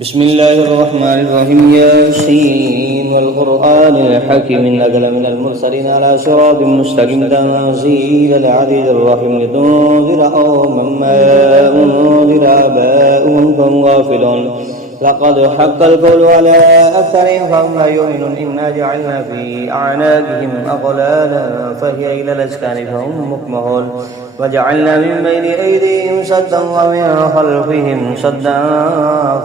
بسم الله الرحمن الرحيم. ياسين والقرآن الحكيم إنك لمن المرسلين على صراط مستقيم تنزيل العزيز الرحيم لتنذر قوما ما أنذر آباؤهم فهم غافلون. لقد حق القول على أكثرهم فهم لا يؤمنون. إنا جعلنا في أعناقهم أغلالا فهي إلى الأذقان فهم مقمحون. وجعلنا من بين أيديهم سدا ومن خلفهم سدا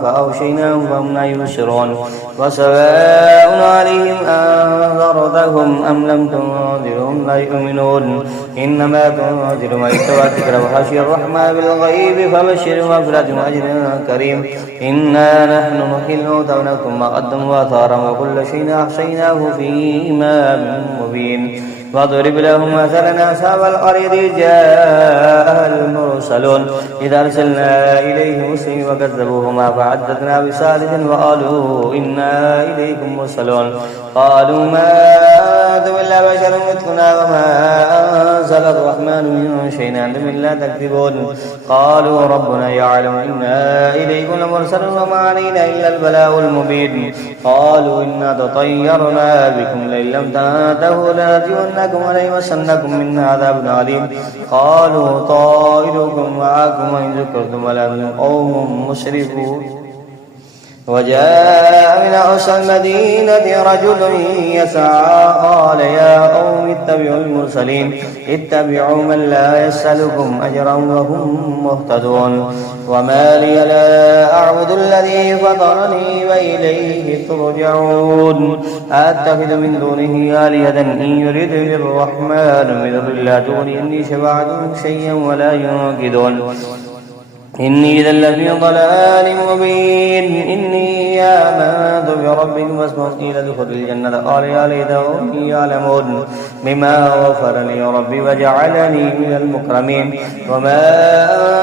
فأغشيناهم فهم لا يبصرون. وسواء عليهم أنذرتهم أم لم تنذرهم لا يؤمنون. إنما تنذر من اتبع الذكر وخشي الرحمن بالغيب فبشره مغفرة وأجر كريم. إنا نحن نحيي الموتى ونكتب ما قدموا وآثارهم وكل شيء أحصيناه في إمام مبين. واضرب لهم مثلا أصحاب القرية إذ جاءها المرسلون إذ أرسلنا إليهم مسلمين وكذبوهما فعددنا بثالث وقالوا إنا إليكم مرسلون. قالوا ما أنتم إلا بشر مثلنا وما أنزل الرحمن من شيء أنتم إلا تكذبون. قالوا ربنا يعلم إنا إليكم لمرسلون وما علينا إلا البلاغ المبين. قالوا إنا تطيرنا بكم لئن لم تنتهوا لنرجمنكم وليمسنكم منا عذاب أليم. قالوا طائركم معكم وإن ذكرتم ولكم قوم مسرفون. وجاء من أقصى المدينة رجل يسعى قال يا قوم اتبعوا المرسلين اتبعوا من لا يسألكم أجرا وهم مهتدون. وما لي لا أعبد الذي فطرني وإليه ترجعون. أتخذ من دونه آلهة إن يردني الرحمن بضر لا تغني عني شفاعتهم شيئا ولا ينقذون. إني إذا لفي ضلال مبين. إني آمنت بربكم فاسمعوا قيل ادخلوا الجنة قال يا ليتهم يعلمون بما غفر لي ربي وجعلني من المكرمين. وما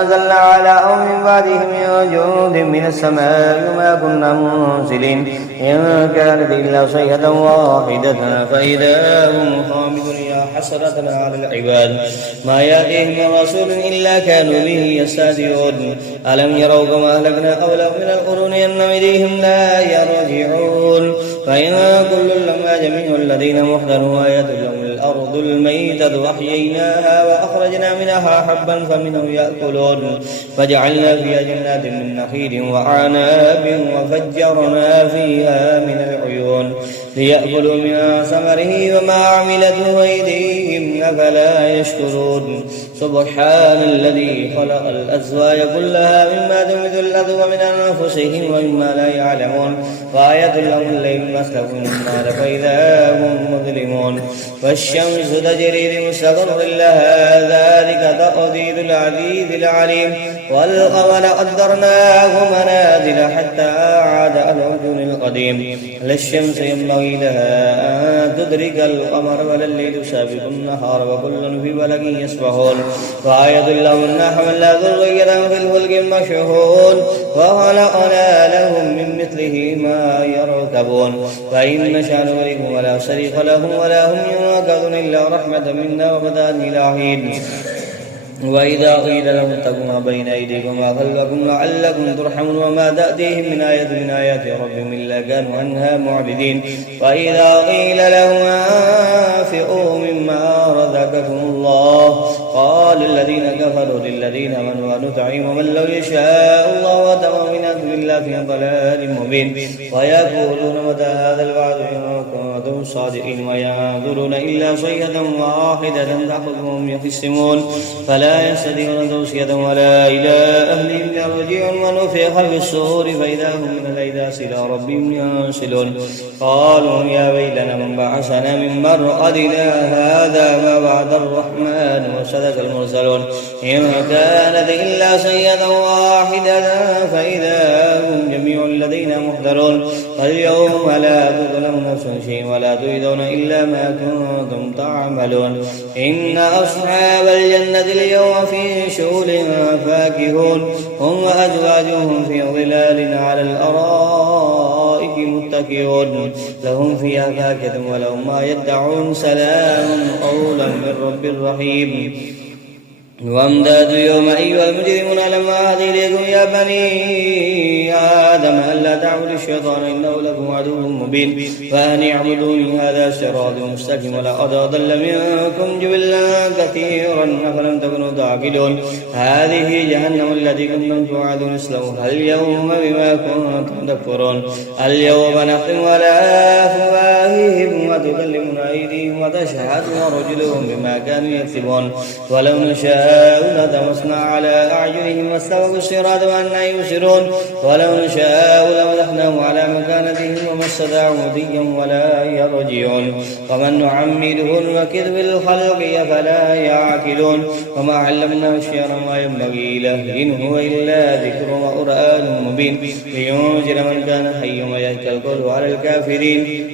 أنزلنا على قوم من بعده من جند من السماء وما كنا منزلين. إن كانت إلا صيحة واحدة فإذا هم خامدون. يا حسرة على العباد ما يأتيهم من رسول إلا كانوا به يستهزئون. ألم يروا كما أهلكنا قبلهم من القرون أن نمديهم لا يرجعون. فإن كل لما جميع الذين محضروا آية لهم الأرض الميتة وأحييناها وأخرجنا منها حبا فمنه يأكلون. فجعلنا فيها جنات من نخيل وأعناب وفجرنا فيها من العيون ليأكلوا من ثمره وما عملته أيديهم أفلا يشكرون. سبحان الذي خلق الأزواج كلها مما تنبت الأرض ومن أنفسهم ومما لا يعلمون. وآية لهم الليل مسلك من النهار فإذا هم مظلمون. والشمس تجري لمستقر لها ذلك تقدير العزيز العليم. والقمر قدرناه منازل حتى عاد العرجون القديم. لا الشمس ينبغي لها أن تدرك القمر ولا الليل سابق النهار وكل في فلك يسبحون. وآية لهم حملنا ذرية في الفلك المشحون وخلقنا لهم من مثله ما يركبون. فإن نشأ نغرقهم ولا صريخ لهم ولا هم ينقذون إلا رحمة منا ومتاعا إلى حين. وإذا قيل لهم اتقوا ما بين أيديكم وما خلفكم لعلكم ترحمون. وما تأتيهم من آية من آيات ربهم إلا كانوا عنها معرضين. وإذا قيل لهم أنفقوا مما رزقكم الله قال الذين كفروا للذين آمنوا ونطعم من لو يشاء الله وتؤمنوا بالله في ضلال مبين. ويقولون متى هذا الوعد إن كنتم صادقين. وينظرون إلا صيحة واحدة تأخذهم يخصمون فلا يستطيعون توصية ولا إلى أهلهم يرجعون. ونفخ في الصور فإذا هم من الأجداث إلى ربهم ينسلون. قالوا يا ويلنا من بعثنا من مرقدنا هذا ما وعد الرحمن وصدق المرسلون. إن كانت إلا صيحة واحدة فإذا هم جميع الذين محضرون. فاليوم لا تظلم نفس شيء ولا تجزون إلا ما كنتم تعملون. إن أصحاب الجنة اليوم في شغل فاكهون هم وأزواجهم في ظلال على الأرائك متكئون. لهم فيها فاكهة ولهم ما يدعون. سلام قولا من رب رحيم. وامتازوا اليوم أيها المجرمون ألم أعهد إليكم يا بني آدم ألا تعبدوا الشيطان إنه لكم عدو مبين فأن اعبدوني هذا صراط مستقيم ولقد أضل منكم جبلا كثيرا أفلم تكونوا تعقلون هذه جهنم التي كنتم توعدون اصلوها اليوم بما كنتم تكفرون اليوم نختم على أفواههم وتكلمنا أيديهم وتشهد أرجلهم بما كانوا يكسبون ولو نشاء لطمسنا على أعينهم واستبقوا الصراط وأنى يبصرون ولو نشاء لمسخناهم على مكانتهم وما استطاعوا مضيا ولا يرجعون ومن نعمره نمكث في الخلق أفلا يعقلون وما علمناه الشعر ما ينبغي له إن هو إلا ذكر وقرآن مبين لينذر من كان حيا ويهدي القول على الكافرين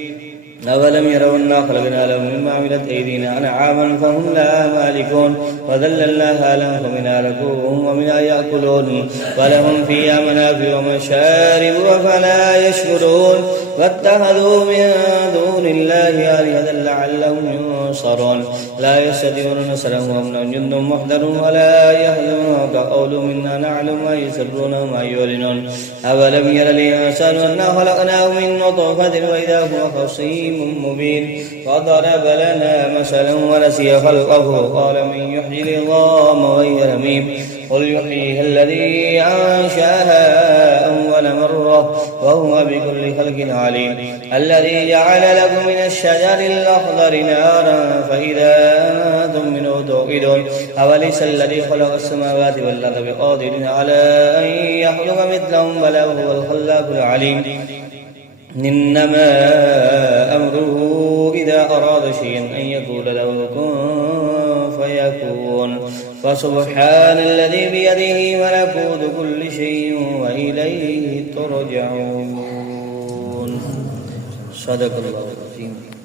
أولم يروا أنا خلقنا لهم مما عملت أيدينا أنعاما فهم لها مالكون وذللناها لهم فمنها ركوبهم ومنها يأكلون ولهم فيها منافع ومشارب أفلا يشكرون واتخذوا من دون الله آلهة لعلهم ينصرون لا يستطيعون نصرهم وهم لهم جند محضرون ولا يحزنك قول منا نعلم ما يسرون وما يعلنون أولم ير الإنسان أنا خلقناه من نطفة وإذا هو خصيم مبين وضرب لنا مثلا ونسي خلقه قال من يحيي العظام وهي رميم قل يحييها الذي أنشأها أول مرة وهو بكل خلق عليم الذي جعل لكم من الشجر الأخضر نارا فإذا أنتم منه توقدون أوليس الذي خلق السماوات والأرض بقادر على أن يخلق مثلهم بلى وهو الخلاق العليم إنما أمره إذا أراد شيئا أن يقول له كن فيكون فسبحان الذي بيده ملكوت كل شيء وإليه ترجعون صدق الله العظيم.